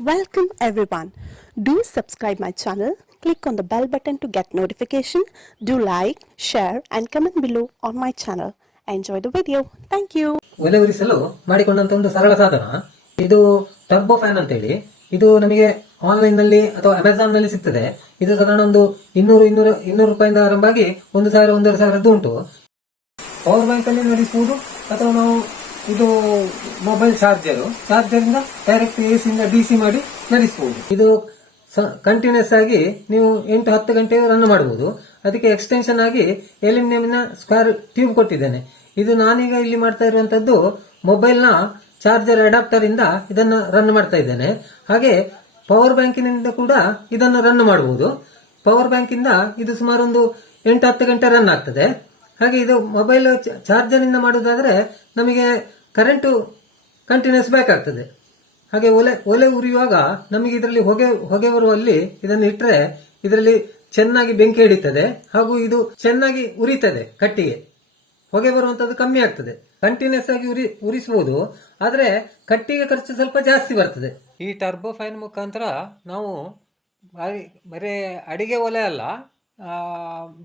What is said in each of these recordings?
Welcome everyone. Do subscribe my channel. Click on the bell button to get notification. Do like, share and comment below on my channel. Enjoy the video. Thank you. ಒಲೆ ಉರಿಸಲು ಮಾಡಿಕೊಂಡಂತ ಒಂದು ಸರಳ ಸಾಧನ ಇದು turbo fan ಅಂತೇಳಿ. ಇದು ನಮಗೆ online ನಲ್ಲಿ ಅಥವಾ ಅಮೆಜಾನ್ ನಲ್ಲಿ ಸಿಗ್ತದೆ. ಇದು ಸಾಧಾರಣ ಒಂದು 200 ರೂಪಾಯಿಂದ ಆರಂಭವಾಗಿ 1000 1500 ಉಂಟು. ಪವರ್ ಬ್ಯಾಂಕ್ ಅಲ್ಲಿ ನಡೆಸಬಹುದು ಅಥವಾ ನಾವು ಇದು ಮೊಬೈಲ್ ಚಾರ್ಜರ್ ಇಂದ ಡೈರೆಕ್ಟ್ ಎಸಿ ಇಂದ ಡಿಸಿ ಮಾಡಿ ನಡೆಸಬಹುದು. ಇದು ಕಂಟಿನ್ಯೂಸ್ ಆಗಿ ನೀವು 8-10 ಗಂಟೆ ರನ್ ಮಾಡಬಹುದು. ಅದಕ್ಕೆ ಎಕ್ಸ್ಟೆನ್ಷನ್ ಆಗಿ ಅಲ್ಯೂಮಿನಿಯಂನ ಸ್ಕ್ವೇರ್ ಟ್ಯೂಬ್ ಕೊಟ್ಟಿದ್ದೇನೆ. ಇದು ನಾನೀಗ ಇಲ್ಲಿ ಮಾಡ್ತಾ ಇರುವಂತದ್ದು ಮೊಬೈಲ್ ನ ಚಾರ್ಜರ್ ಅಡಾಪ್ಟರ್ ಇಂದ ಇದನ್ನ ರನ್ ಮಾಡ್ತಾ ಇದ್ದೇನೆ. ಹಾಗೆ ಪವರ್ ಬ್ಯಾಂಕಿನಿಂದ ಕೂಡ ಇದನ್ನು ರನ್ ಮಾಡಬಹುದು. ಪವರ್ ಬ್ಯಾಂಕ್ ಇಂದ ಇದು ಸುಮಾರು ಒಂದು 8-10 ಗಂಟೆ ರನ್ ಆಗ್ತದೆ. ಹಾಗೆ ಇದು ಮೊಬೈಲ್ ಚಾರ್ಜರ್ ಇಂದ ಮಾಡುವುದಾದ್ರೆ ನಮಗೆ ಕರೆಂಟ್ ಕಂಟಿನ್ಯೂಸ್ ಬೇಕಾಗ್ತದೆ. ಹಾಗೆ ಒಲೆ ಉರಿಯುವಾಗ ನಮಗೆ ಇದರಲ್ಲಿ ಹೊಗೆ ಬರುವಲ್ಲಿ ಇದನ್ನು ಇಟ್ಟರೆ ಇದರಲ್ಲಿ ಚೆನ್ನಾಗಿ ಬೆಂಕಿ ಹಿಡಿತದೆ ಹಾಗೂ ಇದು ಚೆನ್ನಾಗಿ ಉರಿತದೆ. ಕಟ್ಟಿಗೆ ಹೊಗೆ ಬರುವಂತದ್ದು ಕಮ್ಮಿ ಆಗ್ತದೆ. ಕಂಟಿನ್ಯೂಸ್ ಆಗಿ ಉರಿಸಬಹುದು, ಆದ್ರೆ ಕಟ್ಟಿಗೆ ಖರ್ಚು ಸ್ವಲ್ಪ ಜಾಸ್ತಿ ಬರ್ತದೆ. ಈ ಟರ್ಬೋ ಫ್ಯಾನ್ ಮುಖಾಂತರ ನಾವು ಬರೀ ಅಡಿಗೆ ಒಲೆ ಅಲ್ಲ,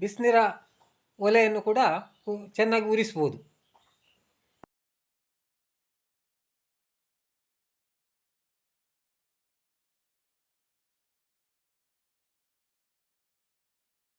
ಬಿಸಿನೀರ ಒಲೆಯನ್ನು ಕೂಡ ಚೆನ್ನಾಗಿ ಉರಿಸಬಹುದು.